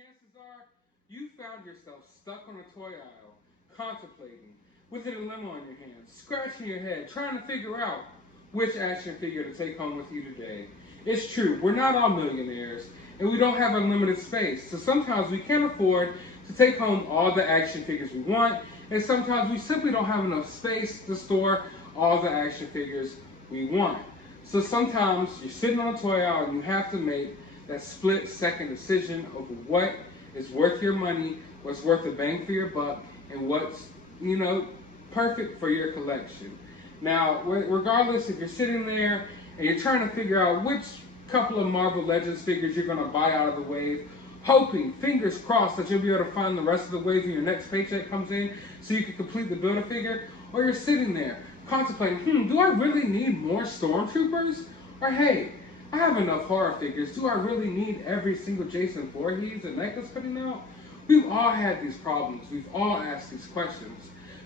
chances are you found yourself stuck on a toy aisle, contemplating, with a limo in your hand, scratching your head, trying to figure out which action figure to take home with you today. It's true, we're not all millionaires, and we don't have unlimited space, so sometimes we can't afford to take home all the action figures we want, and sometimes we simply don't have enough space to store all the action figures we want. So sometimes you're sitting on a toy aisle and you have to make that split-second decision of what is worth your money, what's worth the bang for your buck, and what's, perfect for your collection. Now, regardless if you're sitting there and you're trying to figure out which couple of Marvel Legends figures you're going to buy out of the wave, hoping, fingers crossed, that you'll be able to find the rest of the wave when your next paycheck comes in so you can complete the Build-A-Figure, or you're sitting there contemplating, do I really need more Stormtroopers? Or hey, I have enough horror figures. Do I really need every single Jason Voorhees and necklace putting out? We've all had these problems. We've all asked these questions.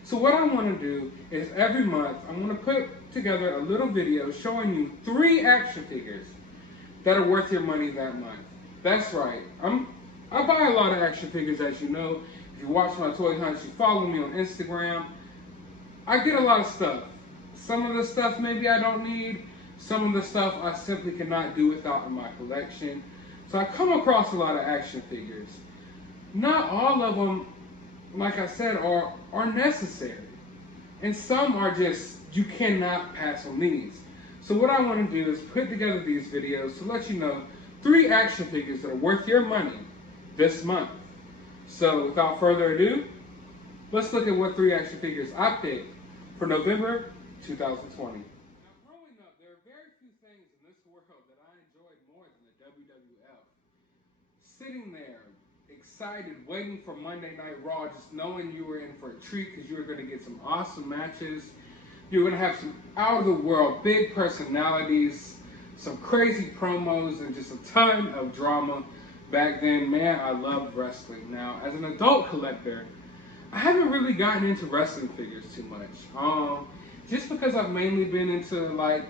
So what I want to do is every month, I'm going to put together a little video showing you 3 action figures that are worth your money that month. That's right. I buy a lot of action figures, as you know. If you watch my toy hunts, you follow me on Instagram. I get a lot of stuff. Some of the stuff maybe I don't need. Some of the stuff I simply cannot do without in my collection. So I come across a lot of action figures. Not all of them, like I said, are necessary. And some are just, you cannot pass on these. So what I want to do is put together these videos to let you know 3 action figures that are worth your money this month. So without further ado, let's look at what 3 action figures I picked for November 2020. Now, growing up, there are very few things in this world that I enjoyed more than the WWF. Sitting there, excited, waiting for Monday Night Raw, just knowing you were in for a treat because you were going to get some awesome matches. You were going to have some out-of-the-world big personalities, some crazy promos, and just a ton of drama. Back then, man, I loved wrestling. Now, as an adult collector, I haven't really gotten into wrestling figures too much. Just because I've mainly been into like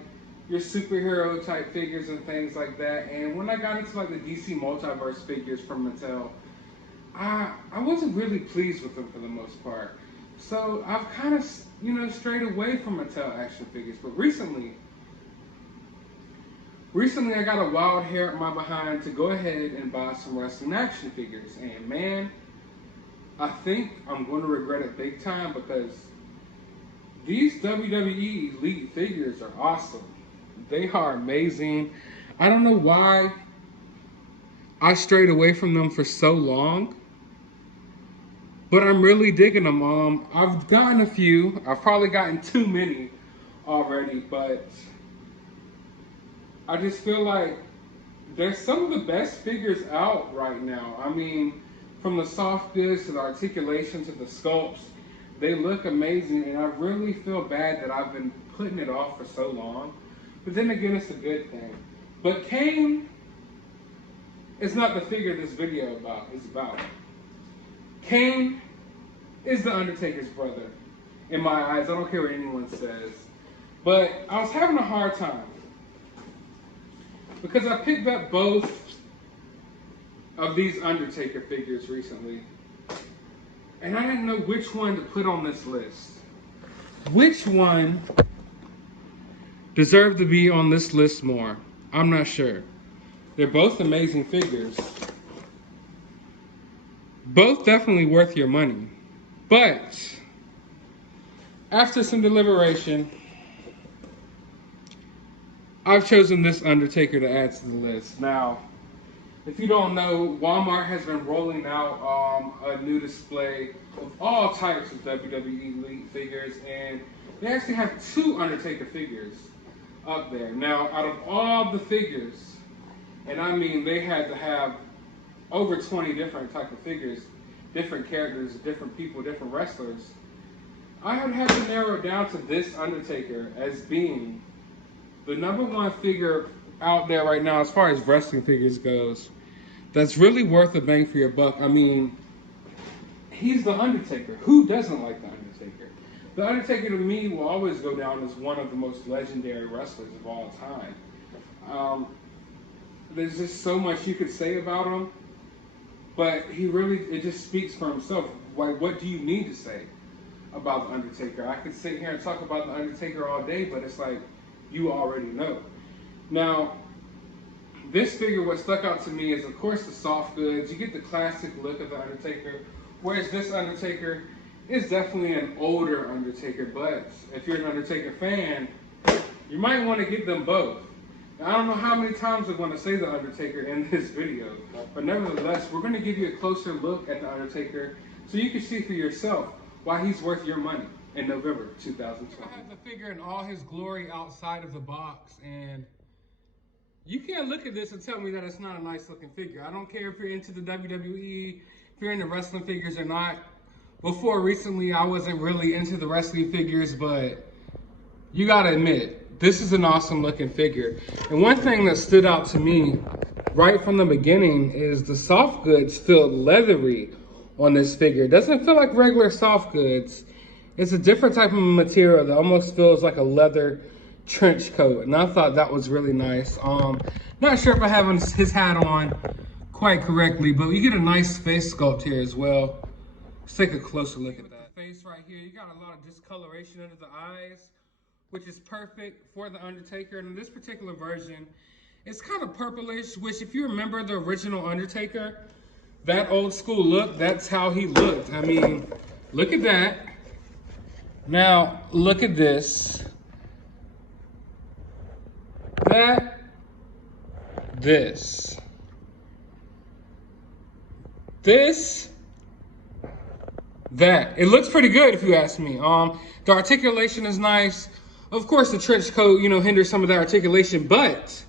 your superhero type figures and things like that. And when I got into like the DC Multiverse figures from Mattel, I wasn't really pleased with them for the most part. So I've kind of, strayed away from Mattel action figures. But recently I got a wild hair at my behind to go ahead and buy some wrestling action figures. And man, I think I'm going to regret it big time because these WWE Elite figures are awesome. They are amazing. I don't know why I strayed away from them for so long, but I'm really digging them. I've gotten a few. I've probably gotten too many already, but I just feel like they're some of the best figures out right now. I mean, from the soft goods to the articulation to the sculpts, they look amazing, and I really feel bad that I've been putting it off for so long. But then again, it's a good thing. But Kane is not the figure this video is about. Kane is the Undertaker's brother, in my eyes. I don't care what anyone says. But I was having a hard time because I picked up both of these Undertaker figures recently, and I didn't know which one to put on this list. Which one deserved to be on this list more? I'm not sure. They're both amazing figures. Both definitely worth your money. But after some deliberation, I've chosen this Undertaker to add to the list. Now, if you don't know, Walmart has been rolling out a new display of all types of WWE Elite figures, and they actually have 2 Undertaker figures up there. Now, out of all the figures, and I mean they had to have over 20 different type of figures, different characters, different people, different wrestlers, I would have to narrow it down to this Undertaker as being the #1 figure out there right now as far as wrestling figures goes that's really worth a bang for your buck. I mean, he's the Undertaker. Who doesn't like the Undertaker? The Undertaker to me will always go down as one of the most legendary wrestlers of all time. There's just so much you could say about him. But he really, it just speaks for himself. Like, what do you need to say about the Undertaker? I could sit here and talk about the Undertaker all day, but it's like you already know. Now, this figure, what stuck out to me is, of course, the soft goods. You get the classic look of the Undertaker, whereas this Undertaker is definitely an older Undertaker. But if you're an Undertaker fan, you might want to get them both. Now, I don't know how many times we're going to say the Undertaker in this video, but nevertheless, we're going to give you a closer look at the Undertaker so you can see for yourself why he's worth your money in November 2020. I have the figure in all his glory outside of the box, and you can't look at this and tell me that it's not a nice looking figure. I don't care if you're into the WWE, if you're into wrestling figures or not. Before recently, I wasn't really into the wrestling figures, but you gotta admit, this is an awesome looking figure. And one thing that stood out to me right from the beginning is the soft goods feel leathery on this figure. It doesn't feel like regular soft goods. It's a different type of material that almost feels like a leather trench coat, and I thought that was really nice. Not sure if I have his hat on quite correctly, but you get a nice face sculpt here as well. Let's take a closer look at that face right here. You got a lot of discoloration under the eyes, which is perfect for the Undertaker. And in this particular version, it's kind of purplish, which if you remember the original Undertaker, that old school look, that's how he looked. I mean, look at that. Now, look at this. That, this, that. It looks pretty good if you ask me. The articulation is nice. Of course, the trench coat, hinders some of the articulation, but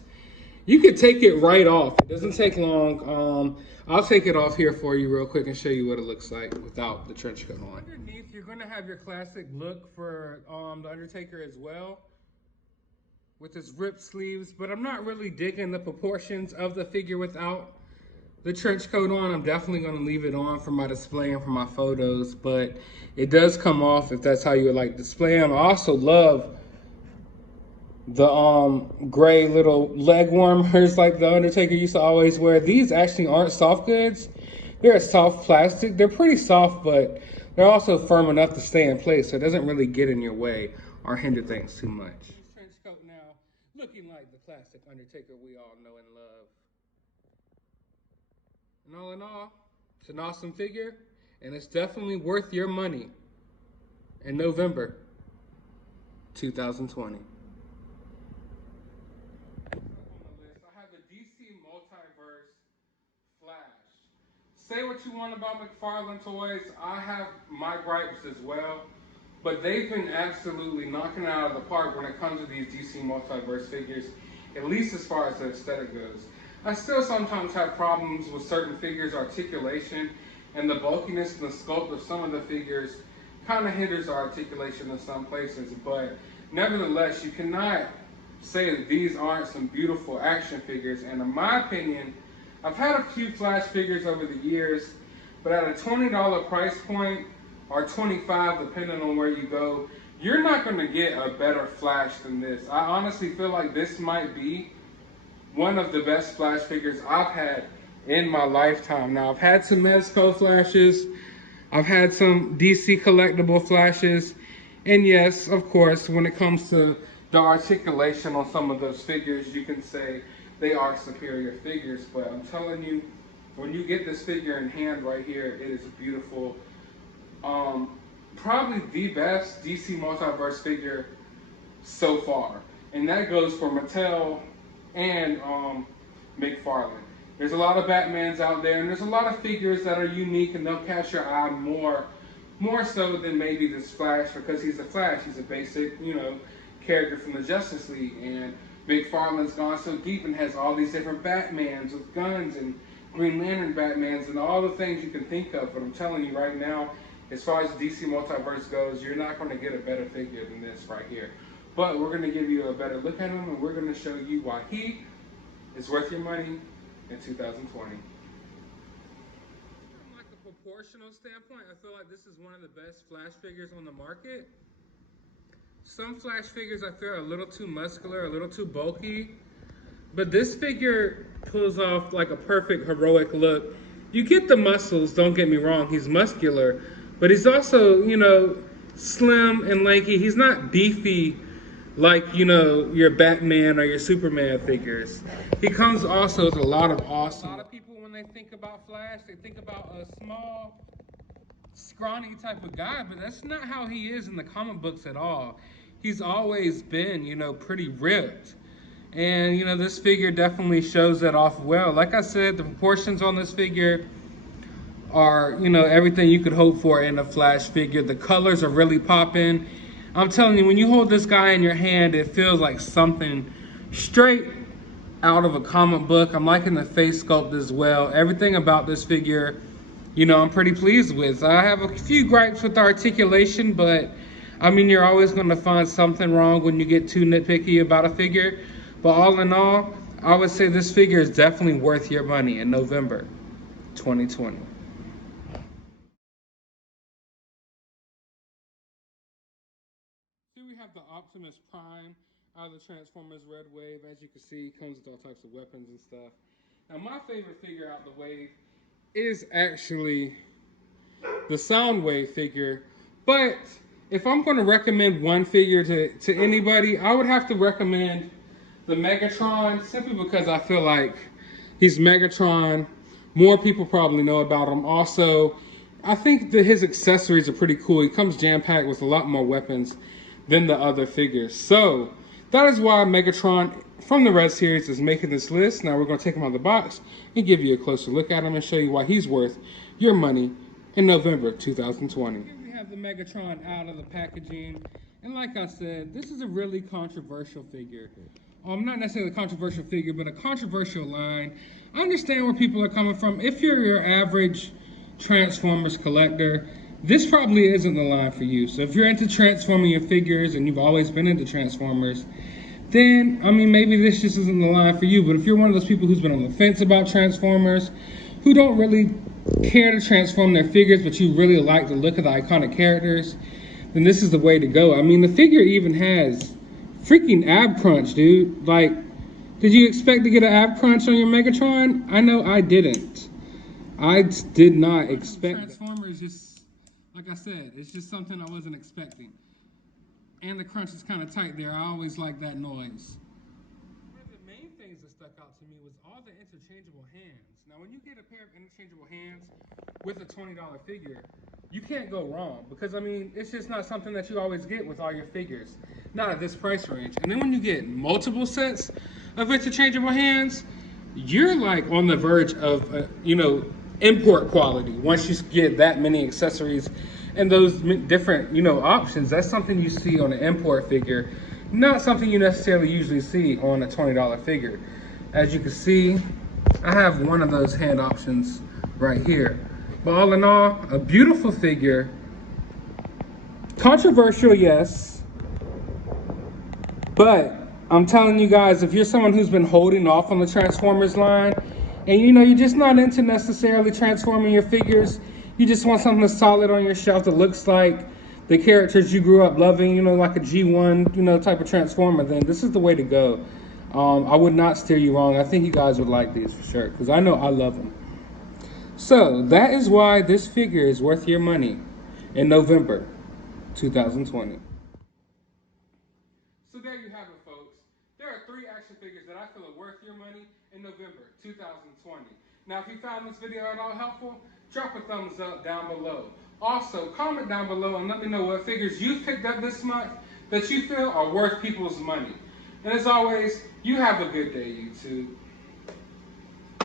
you could take it right off. It doesn't take long. I'll take it off here for you real quick and show you what it looks like without the trench coat on. Underneath, you're gonna have your classic look for the Undertaker as well, with his ripped sleeves, but I'm not really digging the proportions of the figure without the trench coat on. I'm definitely going to leave it on for my display and for my photos, but it does come off if that's how you would like to display them. I also love the gray little leg warmers like the Undertaker used to always wear. These actually aren't soft goods. They're a soft plastic. They're pretty soft, but they're also firm enough to stay in place, so it doesn't really get in your way or hinder things too much. Looking like the classic Undertaker we all know and love. And all in all, it's an awesome figure, and it's definitely worth your money in November 2020. I have the DC Multiverse Flash. Say what you want about McFarlane Toys. I have my gripes as well. But they've been absolutely knocking it out of the park when it comes to these DC Multiverse figures, at least as far as the aesthetic goes. I still sometimes have problems with certain figures' articulation, and the bulkiness and the sculpt of some of the figures kind of hinders the articulation in some places. But nevertheless, you cannot say that these aren't some beautiful action figures. And in my opinion, I've had a few Flash figures over the years, but at a $20 price point, or $25 depending on where you go, you're not going to get a better Flash than this. I honestly feel like this might be one of the best Flash figures I've had in my lifetime. Now, I've had some Mezco Flashes, I've had some DC collectible Flashes, and yes, of course, when it comes to the articulation on some of those figures, you can say they are superior figures, but I'm telling you, when you get this figure in hand right here, it is beautiful. Probably the best DC Multiverse figure so far, and that goes for Mattel and McFarlane. There's a lot of Batmans out there, and there's a lot of figures that are unique, and they'll catch your eye more so than maybe this Flash, because he's a Flash. He's a basic, character from the Justice League, and McFarlane's gone so deep and has all these different Batmans with guns and Green Lantern Batmans and all the things you can think of. But I'm telling you right now, as far as DC Multiverse goes, you're not going to get a better figure than this right here. But we're going to give you a better look at him, and we're going to show you why he is worth your money in 2020. From like a proportional standpoint, I feel like this is one of the best Flash figures on the market. Some Flash figures I feel are a little too muscular, a little too bulky, but this figure pulls off like a perfect heroic look. you get the muscles, don't get me wrong, he's muscular, but he's also, slim and lanky. He's not beefy like, your Batman or your Superman figures. He comes also with a lot of awesome. A lot of people, when they think about Flash, they think about a small, scrawny type of guy, but that's not how he is in the comic books at all. He's always been, pretty ripped. And, this figure definitely shows that off well. Like I said, the proportions on this figure are, everything you could hope for in a Flash figure. The colors are really popping. I'm telling you, when you hold this guy in your hand, it feels like something straight out of a comic book. I'm liking the face sculpt as well. Everything about this figure, I'm pretty pleased with. I have a few gripes with the articulation, but I mean, you're always going to find something wrong when you get too nitpicky about a figure. But all in all, I would say this figure is definitely worth your money in November 2020. Here we have the Optimus Prime out of the Transformers Red Wave. As you can see, it comes with all types of weapons and stuff. Now, my favorite figure out of the wave is actually the Soundwave figure. But if I'm going to recommend one figure to anybody, I would have to recommend the Megatron, simply because I feel like he's Megatron. More people probably know about him. Also, I think that his accessories are pretty cool. He comes jam-packed with a lot more weapons than the other figures. So that is why Megatron from the Red Series is making this list. Now we're going to take him out of the box and give you a closer look at him and show you why he's worth your money in November 2020. Here we have the Megatron out of the packaging. And like I said, this is a really controversial figure. Not necessarily a controversial figure, but a controversial line. I understand where people are coming from. If you're your average Transformers collector, this probably isn't the line for you. So if you're into transforming your figures and you've always been into Transformers, then, I mean, maybe this just isn't the line for you. But if you're one of those people who's been on the fence about Transformers, who don't really care to transform their figures, but you really like the look of the iconic characters, then this is the way to go. I mean, the figure even has freaking ab crunch, dude. Like, did you expect to get an ab crunch on your Megatron? I know I didn't. I did not expect Transformers, just, like I said, it's just something I wasn't expecting. And the crunch is kind of tight there. I always like that noise. One of the main things that stuck out to me was all the interchangeable hands. Now, when you get a pair of interchangeable hands with a $20 figure, you can't go wrong, because I mean, it's just not something that you always get with all your figures, not at this price range. And then when you get multiple sets of interchangeable hands, you're like on the verge of import quality. Once you get that many accessories and those different options, that's something you see on an import figure, not something you necessarily usually see on a $20 figure. As you can see, I have one of those hand options right here. But all in all, a beautiful figure. Controversial, yes. But I'm telling you guys, if you're someone who's been holding off on the Transformers line, and you're just not into necessarily transforming your figures, you just want something that's solid on your shelf that looks like the characters you grew up loving, like a G1, type of Transformer, then this is the way to go. I would not steer you wrong. I think you guys would like these for sure, because I know I love them. So that is why this figure is worth your money in November 2020. So there you have it, folks. There are 3 action figures that I feel are worth your money in November 2020. Now, if you found this video at all helpful, drop a thumbs up down below. Also, comment down below and let me know what figures you've picked up this month that you feel are worth people's money. And as always, you have a good day, YouTube.